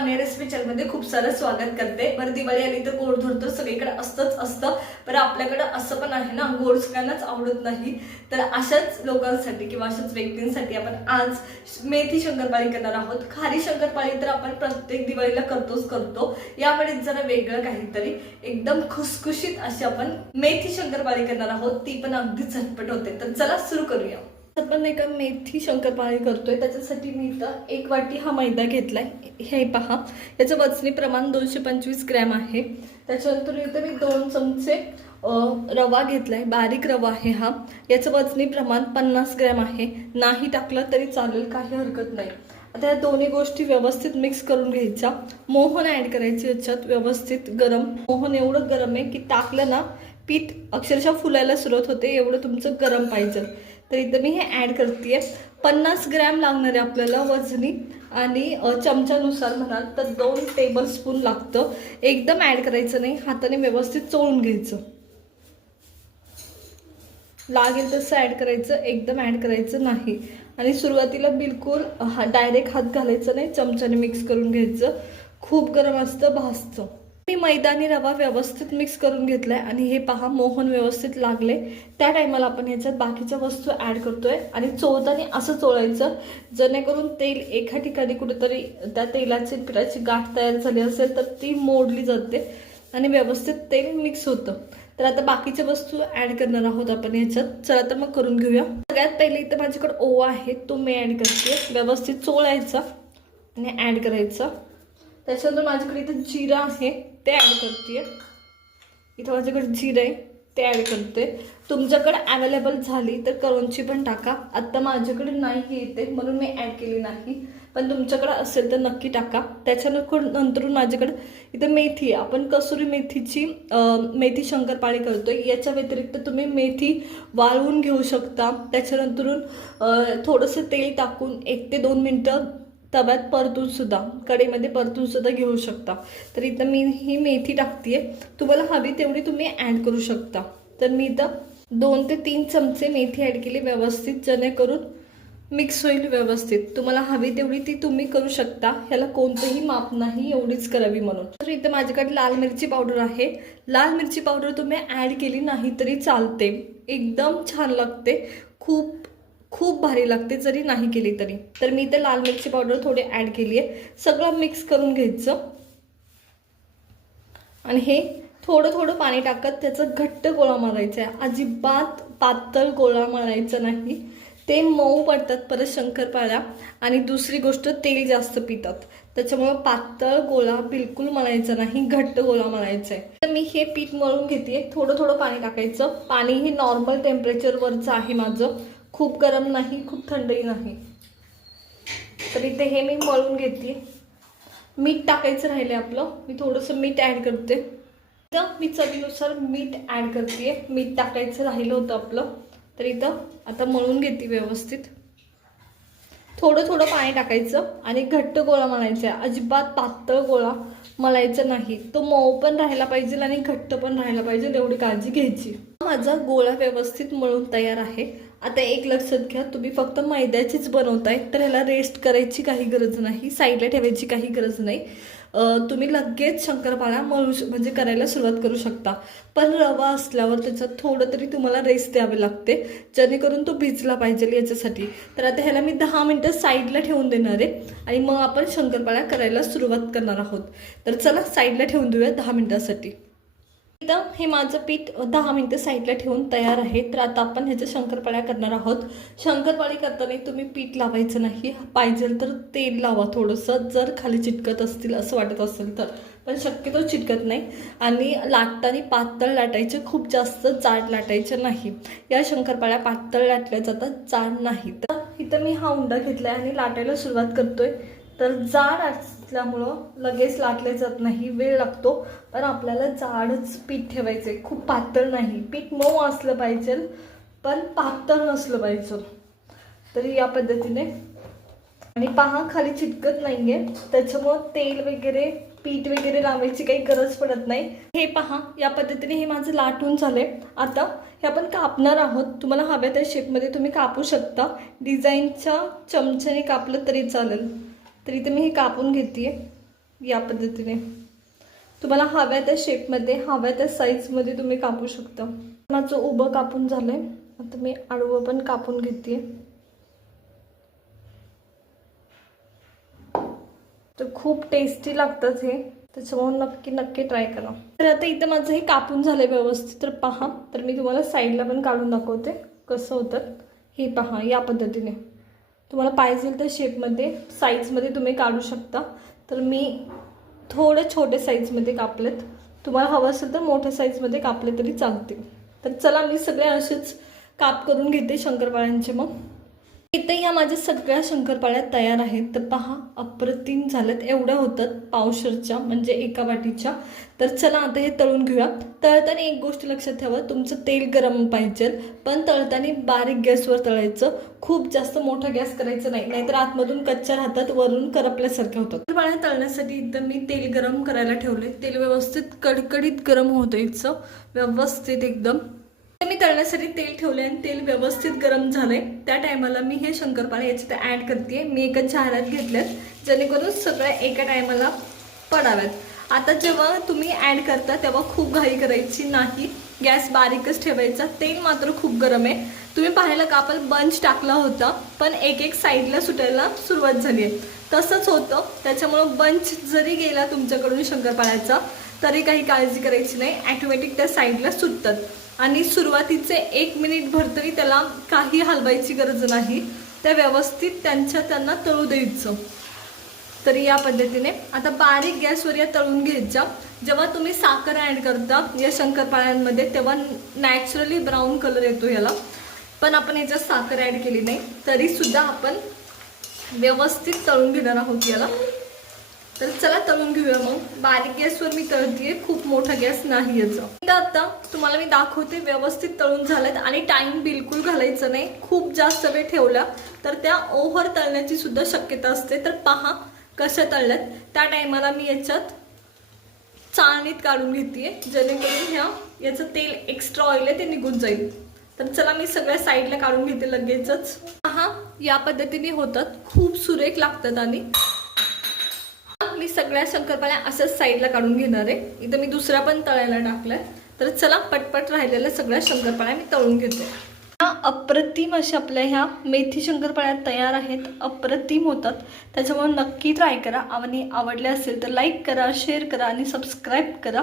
अन्य रेसिपी चॅनलमध्ये खूप सारं स्वागत करते. बरं दिवाळी आली तर गोड धोड तर सगळीकडे असतंच असतं. बरं आपल्याकडे असं पण आहे ना गोड सगळ्यांनाच आवडत नाही. तर अशाच लोकांसाठी किंवा अशाच व्यक्तींसाठी आपण आज मेथी शंकरपाळी करणार आहोत. खारी शंकरपाळी तर आपण प्रत्येक दिवाळीला करतोच करतो. यावेळी जरा वेगळं काहीतरी. एकदम खुसखुशीत अशी आपण मेथी शंकरपाळी करणार आहोत. ती पण अगदी झटपट होते. तर चला सुरू करूया. आपण एका मेथी शंकरपाळी करतोय. त्याच्यासाठी मी इथं एक वाटी हा मैदा घेतलाय. हे पहा. याचं वजनी प्रमाण दोनशे पंचवीस ग्रॅम आहे. त्याच्यानंतर इथं मी दोन चमचे रवा घेतलाय. बारीक रवा आहे हा. याचं वजनी प्रमाण पन्नास ग्रॅम आहे. नाही टाकलं तरी चालेल काही हरकत नाही. आता या दोन्ही गोष्टी व्यवस्थित मिक्स करून घ्यायच्या. मोहन ॲड करायची याच्यात व्यवस्थित गरम. मोहन एवढं गरम आहे की टाकलं ना पीठ अक्षरशः फुलायला सुरुवात होते. एवढं तुमचं गरम पाहिजे. तर इथं मी हे ॲड करते पन्नास ग्रॅम लागणार आहे आपल्याला वजनी. आणि चमच्यानुसार म्हणाल तर दोन टेबल स्पून लागतं. एकदम ॲड करायचं नाही. हाताने व्यवस्थित चोळून घ्यायचं. लागेल तसं ॲड करायचं. एकदम ॲड करायचं नाही. आणि सुरुवातीला बिलकुल हा डायरेक्ट हात घालायचं नाही. चमच्याने मिक्स करून घ्यायचं. खूप गरम असतं भाजतं. मी मैदानी रवा व्यवस्थित मिक्स करून घेतलाय आणि हे पहा मोहन व्यवस्थित लागले. त्या टायमाला आपण ह्याच्यात बाकीच्या वस्तू ॲड करतोय आणि चोळताना असं चोळायचं जेणेकरून तेल एका ठिकाणी कुठेतरी त्या तेलाची पिठाची गाठ तयार झाली असेल तर ती मोडली जाते आणि व्यवस्थित तेल मिक्स होतं. तर आता बाकीच्या वस्तू ॲड करणार आहोत आपण ह्याच्यात चला तर मग करून घेऊया. सगळ्यात पहिले इथं माझ्याकडे ओवा आहे तो मी ॲड करते. व्यवस्थित चोळायचा आणि ॲड करायचा. त्याच्यानंतर माझ्याकडे इथं जिरा आहे. ते ॲड करते. इथं माझ्याकडे जिरं आहे ते ॲड करते. तुमच्याकडे अवेलेबल झाली तर करवंची पण टाका. आत्ता माझ्याकडे नाही येते म्हणून मी ॲड केली नाही. पण तुमच्याकडे असेल तर नक्की टाका. त्याच्यानंतर नंतर माझ्याकडे इथं मेथी आहे. आपण कसुरी मेथीची मेथी शंकरपाळी करतो याच्या व्यतिरिक्त तुम्ही मेथी वाळवून घेऊ शकता. त्याच्यानंतरून थोडंसं तेल टाकून एक ते दोन मिनटं तव्यात परतून सुद्धा परतूनसुद्धा परतून सुद्धा घेऊ शकता. तर इथं मी ही मेथी टाकते तुम्हाला हवी तेवढी तुम्ही ॲड करू शकता. तर मी इथं दोन ते तीन चमचे मेथी ॲड केली व्यवस्थित जेणेकरून मिक्स होईल व्यवस्थित. तुम्हाला हवी तेवढी ती तुम्ही करू शकता. ह्याला कोणतंही माप नाही एवढीच करावी म्हणून. तर इथं माझ्याकडे लाल मिरची पावडर आहे. लाल मिरची पावडर तुम्ही ॲड केली नाही तरी चालते. एकदम छान लागते. खूप खूप भारी लागते जरी नाही केली तरी. तर मी इथे लाल मिरची पावडर थोडी ॲड केली आहे. सगळं मिक्स करून घ्यायचं. आणि हे थोडं थोडं पाणी टाकत त्याचा घट्ट गोळा मारायचा आहे अजिबात पातळ गोळा मारायचा नाही. ते मऊ पडतात परत शंकरपाळ्या. आणि दुसरी गोष्ट तेल जास्त पितात. त्याच्यामुळं पातळ गोळा बिलकुल मळायचा नाही घट्ट गोळा मळायचा आहे तर मी हे पीठ मळून घेते. थोडं थोडं पाणी टाकायचं. पाणी हे नॉर्मल टेम्परेचरवरचं आहे माझं. खूप गरम नाही खूप थंडही नाही. तर इथे हे मी मळून घेते. मीठ टाकायचं राहिलं आपलं. मी थोडंसं मीठ ॲड करते. तर मी चवीनुसार मीठ ॲड करते. मीठ टाकायचं राहिलं होतं आपलं. तर इथं आता मळून घेते व्यवस्थित. थोडं थोडं पाणी टाकायचं आणि घट्ट गोळा मळायचा अजिबात पातळ गोळा मळायचा नाही. तो मऊ पण राहायला पाहिजे आणि घट्ट पण राहायला पाहिजे. एवढी काळजी घ्यायची. माझा गोळा व्यवस्थित मळून तयार आहे. आता एक लक्षात घ्या तुम्ही फक्त मैद्याचीच बनवताय तर ह्याला रेस्ट करायची काही गरज नाही साईडला ठेवायची काही गरज नाही. तुम्ही लगेच शंकरपाळा मळू श- म्हणजे करायला सुरुवात करू शकता. पण रवा असल्यावर त्याच्यात थोडं तरी तुम्हाला रेस्ट द्यावे लागते जेणेकरून तो भिजला पाहिजे याच्यासाठी. तर आता ह्याला मी दहा मिनटं साईडला ठेवून देणार आहे आणि मग आपण शंकरपाळ्या करायला सुरुवात करणार आहोत. तर चला साईडला ठेवून देऊया दहा मिनटासाठी. इथं हे माझं पीठ दहा मिनटं साईडला ठेवून तयार आहे. तर आता आपण ह्याच्या शंकरपाळ्या करणार आहोत. शंकरपाळी करताना तुम्ही पीठ लावायचं नाही. पाहिजे तर तेल लावा थोडंसं. जर खाली चिटकत असतील असं वाटत असेल तर. पण शक्यतो चिटकत नाही. आणि लाटताना पातळ लाटायचे. खूप जास्त जाड लाटायचे नाही. या शंकरपाळ्या पातळ लाटल्या जातात. जाड नाही. तर इथं मी हा उंडा आहे आणि लाटायला सुरुवात करतोय. तर जाड असल्यामुळं लगेच लाटले जात नाही वेळ लागतो. पण आपल्याला जाडच पीठ ठेवायचे खूप पातळ नाही. पीठ मऊ असलं पाहिजे पण पातळ नसलं पाहिजे. तरी या पद्धतीने. आणि पहा खाली चिटकत नाहीये. त्याच्यामुळं तेल वगैरे पीठ वगैरे लावायची काही गरज पडत नाही. हे पहा या पद्धतीने हे माझं लाटून झाले आता हे आपण कापणार आहोत. तुम्हाला हव्या त्या शेपमध्ये तुम्ही कापू शकता. डिझाईनच्या चमच्याने कापलं तरी चालेल. तर इथे मी हे कापून घेते या पद्धतीने. तुम्हाला हव्या त्या शेपमध्ये हव्या त्या साईजमध्ये तुम्ही कापू शकता. माझं उभं कापून झालं आहे आता मी आडवं पण कापून घेते तर खूप टेस्टी लागतात हे. त्याच्यामुळे नक्की नक्की ट्राय करा. तर आता इथं माझं हे कापून झालं आहे व्यवस्थित. तर पहा. तर मी तुम्हाला साईडला पण काढून दाखवते कसं होतं हे पहा या पद्धतीने. तुम्हाला पाहिजे त्या शेपमध्ये साईजमध्ये तुम्ही काढू शकता. तर मी थोडे छोटे साईजमध्ये कापलेत. तुम्हाला हवं असेल तर मोठ्या साईजमध्ये कापले तरी चालते तर चला मी सगळे असेच काप करून घेते शंकरपाळ्यांचे मग. इथे या माझ्या सगळ्या शंकरपाळ्या तयार आहेत. तर पहा अप्रतिम झाल्यात एवढ्या होतात पावशरच्या म्हणजे एका वाटीच्या. तर चला आता हे तळून घेऊया. तळताना एक गोष्ट लक्षात ठेवा तुमचं तेल गरम पाहिजे. पण तळताना बारीक गॅसवर तळायचं. खूप जास्त मोठा गॅस करायचं नाही. नाहीतर आतमधून कच्च्या राहतात वरून करपल्यासारख्या होतात पाळ्या तळण्यासाठी इथं मी तेल गरम करायला ठेवले तेल व्यवस्थित कडकडीत गरम होतं इथचं व्यवस्थित एकदम. मी तळण्यासाठी तेल ठेवले आणि तेल व्यवस्थित गरम झालंय. त्या टायमाला मी हे शंकरपाळे याच्यात ऍड करते मी एका झाऱ्यात घेतल्यात. जेणेकरून सगळ्या एका टायमाला पडाव्यात. आता जेव्हा तुम्ही ऍड करता तेव्हा खूप घाई करायची नाही. गॅस बारीकच ठेवायचा. तेल मात्र खूप गरम आहे. तुम्ही पाहिलं का आपण बंच टाकला होता पण एक एक साईडला सुटायला सुरुवात झाली आहे. तसंच होतं. त्याच्यामुळं बंच जरी गेला तुमच्याकडून शंकरपाळ्याचा तरी काही काळजी करायची नाही. ॲटोमॅटिक त्या साईडला सुटतात. आणि सुरुवातीचे एक मिनिट भर तरी त्याला काही हलवायची गरज नाही. त्या व्यवस्थित त्यांच्या त्यांना तळू द्यायचं. तरी या पद्धतीने. आता बारीक गॅसवर या तळून घ्यायच्या. जेव्हा तुम्ही साखर ॲड करता या शंकरपाळ्यांमध्ये तेव्हा नॅचरली ब्राऊन कलर येतो याला. पण आपण याच्यात साखर ॲड केली नाही. तरीसुद्धा आपण व्यवस्थित तळून घेणार आहोत याला. तर चला तळून घेऊया मग. बारीक गॅसवर मी तळतीये खूप मोठा गॅस नाही याचा आता तुम्हाला मी दाखवते व्यवस्थित तळून झाल्यात आणि टाइम बिलकुल घालायचं नाही. खूप जास्त वेळ ठेवला तर त्या ओव्हर तळण्याची सुद्धा शक्यता असते. तर पहा कशा तळल्यात. त्या टायमाला मी याच्यात चाळणीत काढून घेते जेणेकरून ह्या याचं तेल एक्स्ट्रा ऑइल आहे ते निघून जाईल. तर चला मी सगळ्या साईडला काढून घेते लगेचच. हा या पद्धतीने होतात. खूप सुरेख लागतात आणि मी सगळ्या शंकरपाळ्या असंच साईडला काढून घेणार आहे. इथं मी दुसरा पण तळायला टाकलाय. तर चला पटपट राहिलेल्या सगळ्या शंकरपाळ्या मी तळून घेतो. ह्या अप्रतिम अशा आपल्या ह्या मेथी शंकरपाळ्या तयार आहेत. अप्रतिम होतात. त्याच्यामुळे नक्की ट्राय करा. आणि आवडले असेल तर लाईक करा शेअर करा आणि सबस्क्राईब करा.